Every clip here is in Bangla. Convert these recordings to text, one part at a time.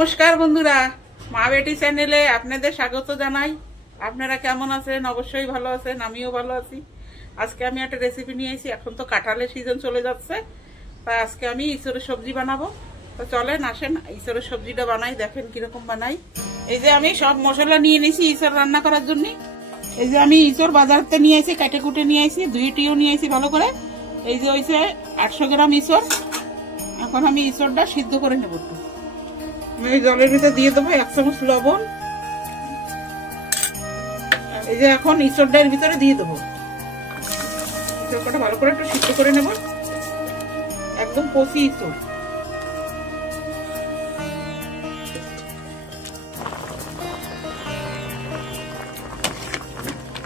নমস্কার বন্ধুরা, মা বেটি চ্যানেলে আপনাদের স্বাগত জানাই। আপনারা কেমন আছেন? অবশ্যই ভালো আছেন, আমিও ভালো আছি। আজকে আমি একটা রেসিপি নিয়ে এসেছি। এখন তো কাঁঠালের সিজন চলে যাচ্ছে, তাই আজকে আমি ইঁচড়ের সবজি বানাবো। তো চলেন আসেন ইঁচড়ের সবজিটা বানাই, দেখেন কিরকম বানাই। এই যে আমি সব মশলা নিয়ে নিয়েছি ইঁচড় রান্না করার জন্য। এই যে আমি ইঁচড় বাজারতে নিয়ে আসি, কাটে কুটে নিয়ে আসি, ধুইটিও নিয়ে আসি ভালো করে। এই যে হয়েছে 800 গ্রাম ইঁচড়। এখন আমি ইঁচড়টা সিদ্ধ করে নেব। এই জলের ভিতরে দিয়ে দেবো 1 চামচ লবণ। এই যে এখন ইঁচড়টার ভিতরে দিয়ে দেবো। ইঁচড়টা ভালো করে একটু সিদ্ধ করে নেব, একদম কচি ইঁচড়।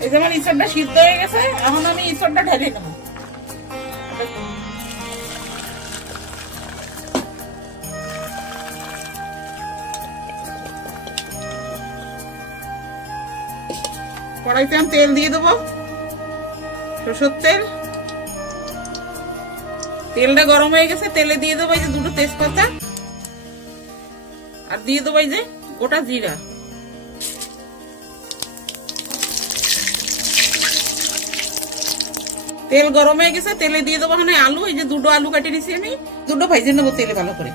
এই যে আমার ইঁচড়টা সিদ্ধ হয়ে গেছে, এখন আমি ইঁচড়টা ঢেলে নেব। কড়াইতে আমি তেল দিয়ে দেবো, সরষের তেল। তেলটা গরম হয়ে গেছে, তেলে দিয়ে দেবো এই যে 2টো তেজপাতা, আর দিয়ে দেবো এই যে গোটা জিরা। তেল গরম হয়ে গেছে, তেলে দিয়ে দেবো মানে আলু। এই যে 2টো আলু কাটিয়ে নিয়েছি আমি, 2টো ভেজে নেবো তেলে ভালো করে।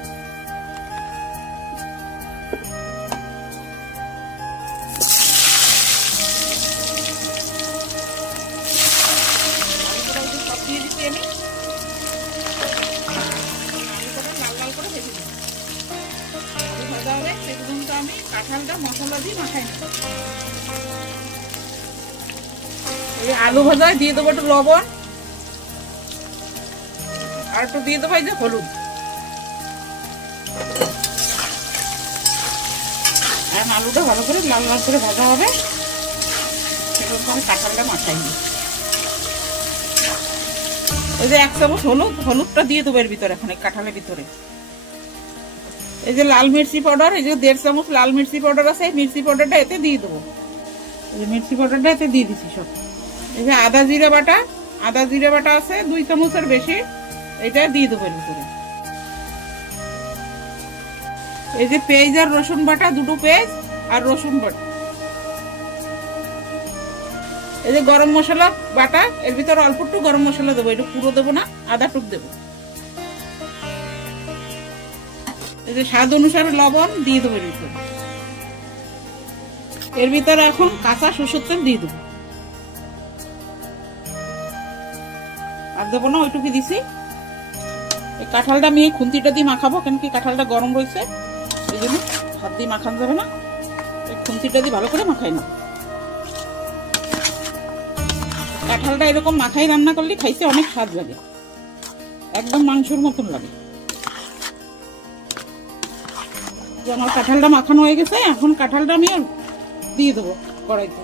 কাঁঠালটা মশলা দিয়ে মাখাই নেব। আলু ভাজা দিয়ে দেবো একটু লবণ, আর একটু দিয়ে দেবো এই যে হলুদ। আর আলুটা ভালো করে লাল লাল করে ভাজা হবে, সেরকম আমি কাঁঠালটা মাখাই নিই। এই যে 1 চামচ হলুদটা দিয়ে দেবো এর ভিতরে, এখন কাঁঠালের ভিতরে। এই যে লাল মির্চি পাউডার, এই যে 1.5 চামচ লাল মির্চি পাউডার আছে, এই মির্চি পাউডারটা এতে দিয়ে দেবো। এই মির্চি পাউডারটা এতে দিয়ে দিচ্ছি সব। এই যে আদা জিরা বাটা আছে 2 চামচের বেশি, এটা দিয়ে দেবো এর ভিতরে। এই যে পেঁয়াজ আর রসুন বাটা, 2টো পেঁয়াজ আর রসুন বাটা। এই যে গরম মশলা বাটা, এর ভিতরে অল্প একটু গরম মশলা দেবো, এটা পুরো দেবো না, আদা টুক দেবো। এই যে স্বাদ অনুসারে লবণ দিয়ে দেবো এর ভিতরে। এর ভিতরে এখন কাঁচা সরষের তেল দিয়ে দেবো, আর দেবো না, ওইটুকু দিছি। এই কাঁঠালটা আমি এই খুন্তিটা দিয়ে মাখাবো, কেন কি কাঁঠালটা গরম রয়েছে, এই জন্য হাত দিয়ে মাখানো যাবে না। এই খুন্তিটা দিয়ে ভালো করে মাখাই না। কাঁঠালটা এরকম মাখাই রান্না করলে খাইতে অনেক স্বাদ লাগে, একদম মাংসের মতন লাগে। আমার কাঁঠালটা মাখানো হয়ে গেছে, এখন কাঁঠালটা আমি দিয়ে দেবো কড়াইতে।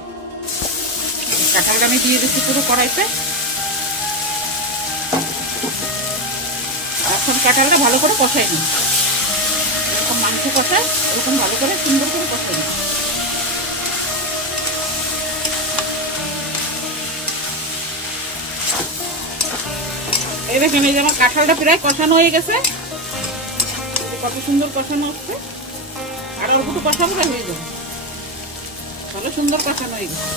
কাঁঠালটা আমি দিয়ে দিচ্ছি পুরো কড়াইতে। এখন কাঁঠালটা ভালো করে কষাই নিই, এরকম মাংস কষায় এরকম ভালো করে সুন্দর করে কষাই নিই। এই দেখেন, এই যে আমার কাঁঠালটা প্রায় কষানো হয়ে গেছে, কত সুন্দর কষানো হচ্ছে। আর অল্প একটু কষানো হয়ে যাবে, ভালো সুন্দর কষানো হয়ে গেছে।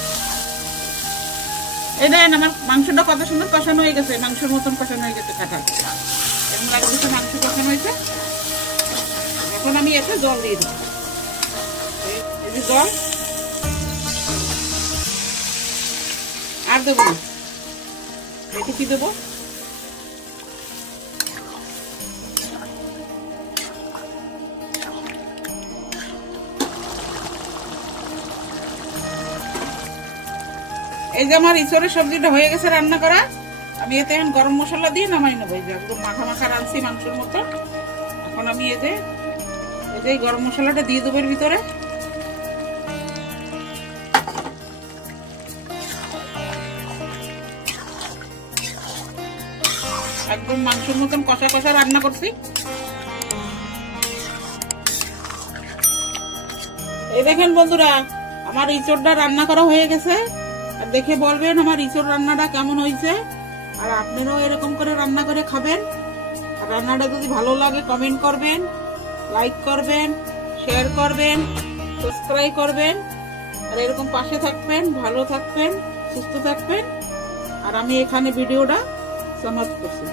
এই দেখেন আমার মাংসটা কত সুন্দর কষানো হয়ে গেছে, মাংসের মতন কষানো হয়ে গেছে কাঁঠাল। এমন লাগছে মাংস কষানো হয়েছে। এখন আমি এতে জল দিয়ে দেবো, এই যে জল আর দেবো না, এতে কি দেবো, এই যে আমার ইঁচড়ের সবজিটা হয়ে গেছে রান্না করা। আমি এতে এখন গরম মশলা দিয়ে নামাই নেবো। এই যে একদম মাখা মাখা রাঁধছি মাংসের মতো। এখন আমি এই যে গরম মশলাটা দিয়ে দেবো এর ভিতরে। একদম মাংসের মতন কষা কষা রান্না করছি। এই দেখেন বন্ধুরা, আমার ইঁচড়টা রান্না করা হয়ে গেছে। আর দেখে বলবেন আমার ইঁচড় রান্নাটা কেমন হয়েছে, আর আপনারাও এরকম করে রান্না করে খাবেন। আর রান্নাটা যদি ভালো লাগে কমেন্ট করবেন, লাইক করবেন, শেয়ার করবেন, সাবস্ক্রাইব করবেন, আর এরকম পাশে থাকবেন। ভালো থাকবেন, সুস্থ থাকবেন। আর আমি এখানে ভিডিওটা সমাপ্ত করছি।